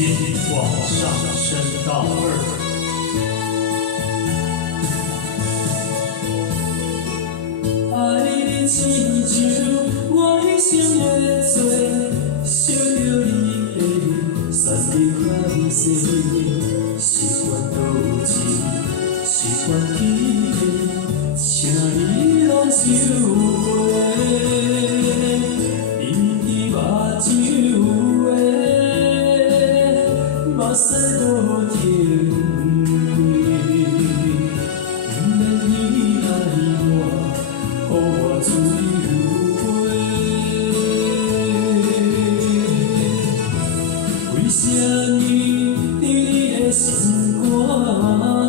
心往上升到2。爱你亲像我一生的做，想着你的山明海誓，是缘多情，是缘起的，请你拢收回。因伫目睭的目屎都停开，不免你爱我。予我自由飞，为什么伫你的心肝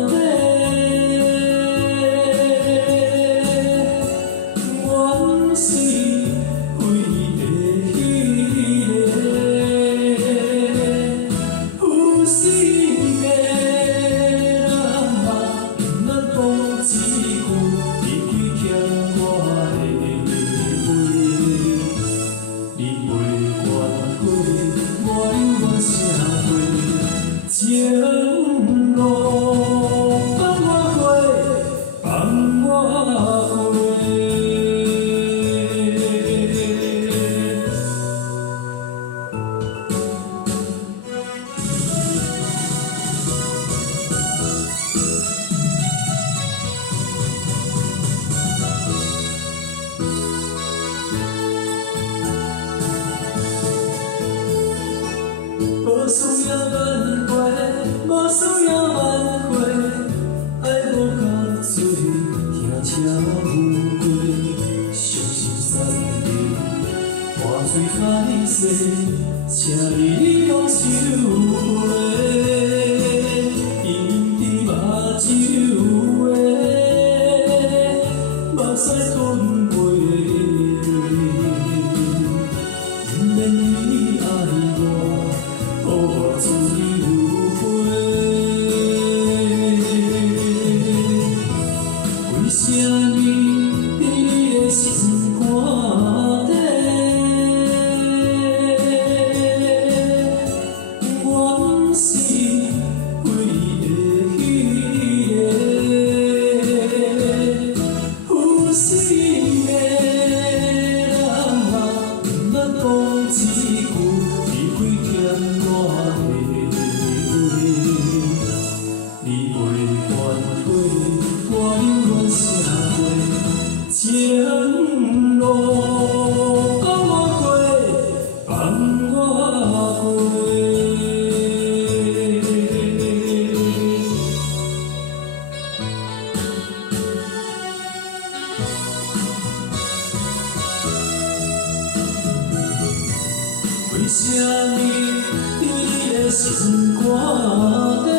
底，原是为的彼个有心的人嘛，不能讲一句，你亏欠。情路放我过，放我过。无需要挽回，无需要挽回，爱无够多，听车有过，伤心散离，汗水歹势，请你拢收回。因伫目睭的目屎吞袂落，不免你爱我。予我自由飞，为什么伫你的心肝底，原是为的彼个有心的人嘛，不能讲一句，你亏欠我。你袂反悔，我犹原写过情路，放我过，放我过。为什么伫你的心肝底？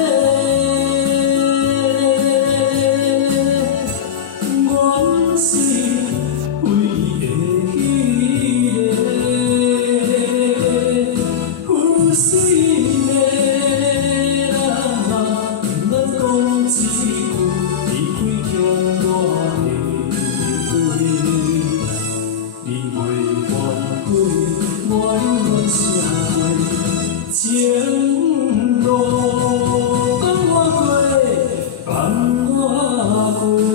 情路放我过，放我过。